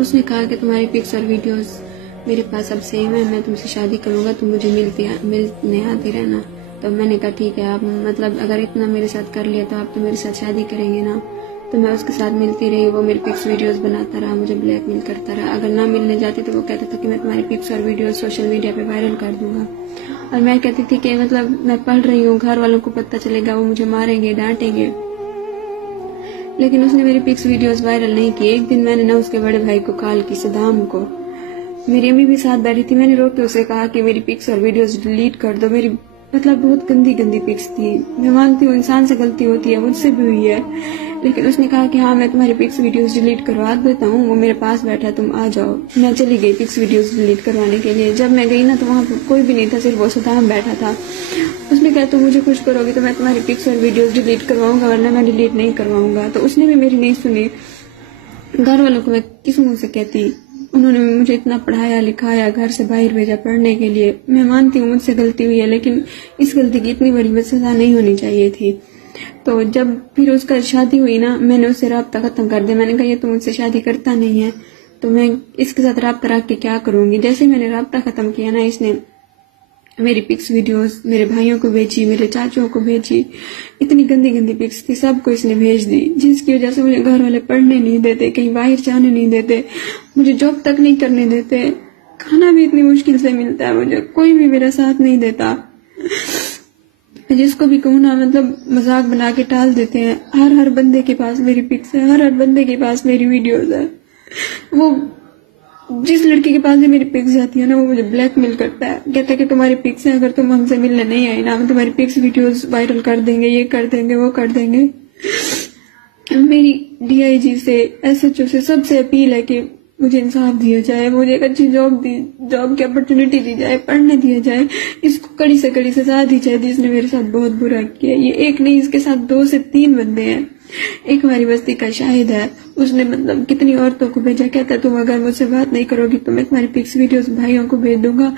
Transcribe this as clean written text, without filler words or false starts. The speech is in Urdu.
اس نے کہا کہ تمہاری پکس اور ویڈیوز میرے پاس اب سیم ہے، میں تم سے شادی کروں گا، تم مجھے ملنے آتے رہنا۔ تو میں نے کہا ٹھیک ہے، آپ مطلب اگر اتنا میرے ساتھ کر لیا تو آپ تو میرے ساتھ شادی کریں گے نا۔ تو میں اس کے ساتھ ملتی رہی، وہ میری پکس ویڈیوز بناتا رہا، مجھے بلیک میل کرتا رہا۔ اگر نہ ملنے جاتی تو وہ کہتا تھا کہ میں تمہاری پکس اور ویڈیوز سوشل میڈیا پہ وائرل کر دوں گا، اور میں کہتی تھی کہ مطلب میں پڑھ رہی ہوں، گھر والوں کو پتہ چلے گا، وہ مجھے ماریں گے، ڈانٹیں گے۔ لیکن اس نے میری پکس ویڈیوز وائرل نہیں کی۔ ایک دن میں نے اس کے بڑے بھائی کو کال کی، صدام کو، میری امی بھی ساتھ بیٹھی تھی، میں نے رو کے اسے کہا کہ میری پکس اور ویڈیوز ڈیلیٹ کر دو، میری مطلب بہت گندی پکس تھی۔ میں مانتی ہوں انسان سے غلطی ہوتی ہے، مجھ سے بھی ہوئی ہے، لیکن اس نے کہا کہ ہاں میں تمہاری پکس ویڈیوز ڈیلیٹ کروا دیتا ہوں، وہ میرے پاس بیٹھا ہے، تم آ جاؤ۔ میں چلی گئی پکس ویڈیوز ڈیلیٹ کروانے کے لیے۔ جب میں گئی نا تو وہاں کوئی بھی نہیں تھا، صرف وہ صدام بیٹھا تھا۔ اس نے کہا تم مجھے خوش کرو گی تو میں تمہاری پکس اور ویڈیوز ڈیلیٹ کرواؤں گا، ورنہ میں ڈیلیٹ نہیں کرواؤں گا۔ تو اس نے بھی میری نہیں سنی۔ گھر والوں کو میں کس منہ سے کہتی، انہوں نے مجھے اتنا پڑھایا لکھایا، گھر سے باہر بھیجا پڑھنے کے لیے۔ میں مانتی ہوں مجھ سے غلطی ہوئی ہے، لیکن اس غلطی کی اتنی بڑی سزا نہیں ہونی چاہیے تھی۔ تو جب پھر اس کا شادی ہوئی نا، میں نے اس سے رابطہ ختم کر دیا۔ میں نے کہا یہ تو مجھ سے شادی کرتا نہیں ہے، تو میں اس کے ساتھ رابطہ رکھ کے کیا کروں گی۔ جیسے میں نے رابطہ ختم کیا نا، اس نے میری پکس ویڈیوز میرے بھائیوں کو بھیجی، میرے چاچوں کو بھیجی، اتنی گندی پکس تھی، سب کو اس نے بھیج دی، جس کی وجہ سے مجھے گھر والے پڑھنے نہیں دیتے، کہیں باہر جانے نہیں دیتے، مجھے جاب تک نہیں کرنے دیتے، کھانا بھی اتنی مشکل سے ملتا ہے، مجھے کوئی بھی میرا ساتھ نہیں دیتا۔ جس کو بھی کہوں نا مطلب مذاق بنا کے ٹال دیتے ہیں۔ ہر بندے کے پاس میری پکس ہے، ہر بندے کے پاس میری ویڈیوز ہے۔ وہ جس لڑکی کے پاس بھی میری پکس جاتی ہے نا، وہ مجھے بلیک میل کرتا ہے، کہتا ہے کہ تمہاری پکس ہیں، اگر تم ہم سے ملنے نہیں آئی نا، ہم تمہاری پکس ویڈیوز وائرل کر دیں گے، یہ کر دیں گے، وہ کر دیں گے۔ میری DIG سے SHO سے سب سے اپیل ہے کہ مجھے انصاف دیا جائے، مجھے ایک اچھی جاب کی اپرچونٹی دی جائے، پڑھنے دیا جائے، اس کو کڑی سے کڑی سزا دی جائے جس نے میرے ساتھ بہت برا کیا۔ یہ ایک نہیں، اس کے ساتھ 2 سے 3 بندے ہیں۔ ایک ہماری بستی کا شاہد ہے، اس نے مطلب کتنی عورتوں کو بھیجا، کہتا ہے تم اگر مجھ سے بات نہیں کرو گی تو میں تمہاری پکس ویڈیوز بھائیوں کو بھیج دوں گا۔